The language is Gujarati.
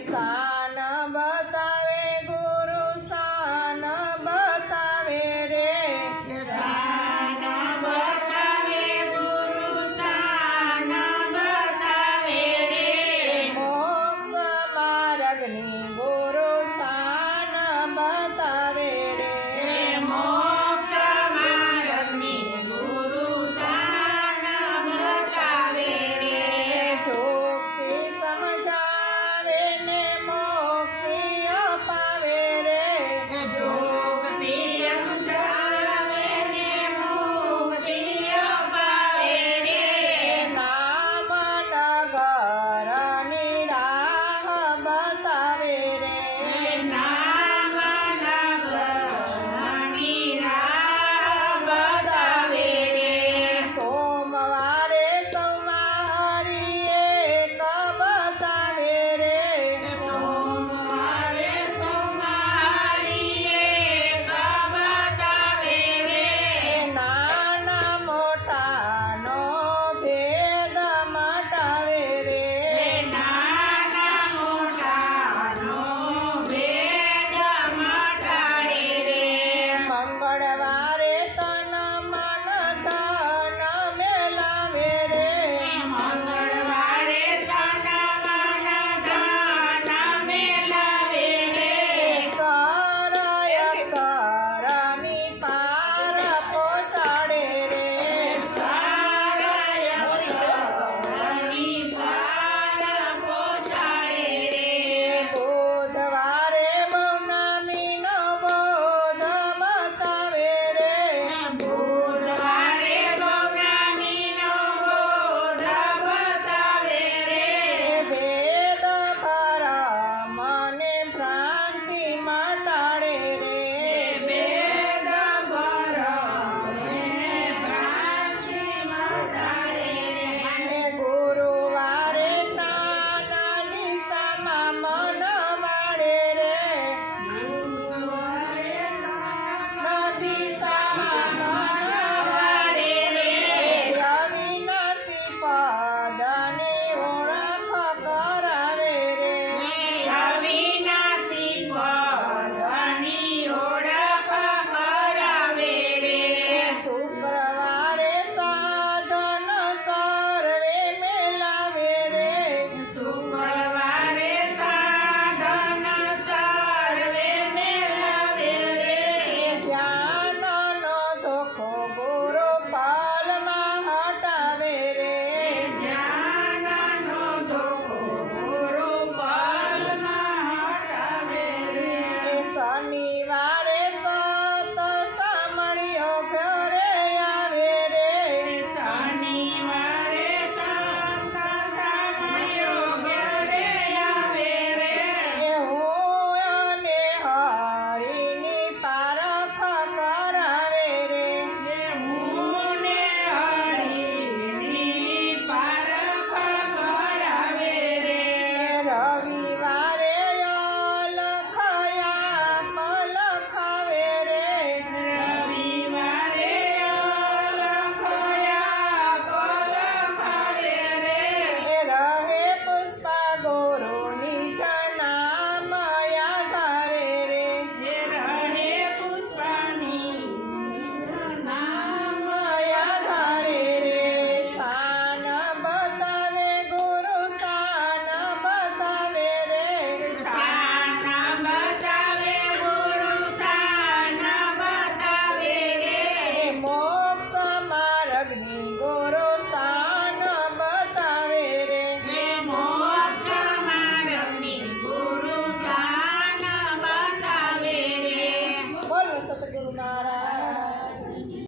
શાન બતાવે ગુરુ શાન બતાવે રે શાન બતાવે ગુરુ શાન બતાવે રે મોક્ષ માર્ગની ગુરુ શાન બતાવે રે મોક્ષ માર્ગની ગુરુ શાન બતાવે રે જોગથી સમજાવે ને મુક્તિ અપાવે રે જોગથી સમજાવે ને મુક્તિ અપાવે રે નામ નગરની રાહ બતાવે રે નામ નગરની રાહ બતાવે રે સોમવારે સોમવારીએ બતાવે રે સોમવારે સોમવારીએ બતાવે રે નાના મોટાનો ભેદ મટાવે રે નાના મોટાનો ભેદ મટાડે રે મંગળવારે તન મન ધન મેલાવે રે મંગળવારે તન મન ધન મેલાવે રે અક્ષરની પાર પહોંચાડે રે સારાયક્ષરની પાર પોસાડે રે બુધવારે પૌર્ણમીનો બોધ બતાવે રે બુધવારે પૌર્ણમીનો બોધ બતાવે રે વેદ પરમને ભ્રાંતિ મટાડે રે વેદ ભરમે ભ્રાંતિ મટાડે રે ગુરુવારે નાના દિશામાં મન વાળે રે દિશામાં મન વાળે રે અવિનાશી પદની ઓળખ કરાવે રે અવિનાશી પદની ઓળખ કરાવે રે શુક્રવારે સાધન સર્વે મેલાવે રે શુક્રવારે સાધન સર્વે મેળવે રે ધ્યાનનો ધોખો ગુરુ પાલમાં હટાવે રે જ્ઞાનનો ધોકો ગુરુ પલમાં હટાવે રે શનિવારે સત સામળ્યો ઘરે આવે રે શનિવારે સંત સામયો ઘરે આવે રે હું અને હરિની પારખ કરાવે રે હું ને હરિની પારખ કરાવે રે રવિવારે લખયા લખાવે રે રવિવારે લખયા લખાવે રે રહે પુષ્પા ગુરુની જના મયા ધારે રે રહે પુષ્પાની નામ મયા ધારે રે શાન બતાવે ગુરુ શાન બતાવે રે શાન બતાવે ગુરુ શાન બતાવે રે મોક્ષ માર્ગની ગુરુ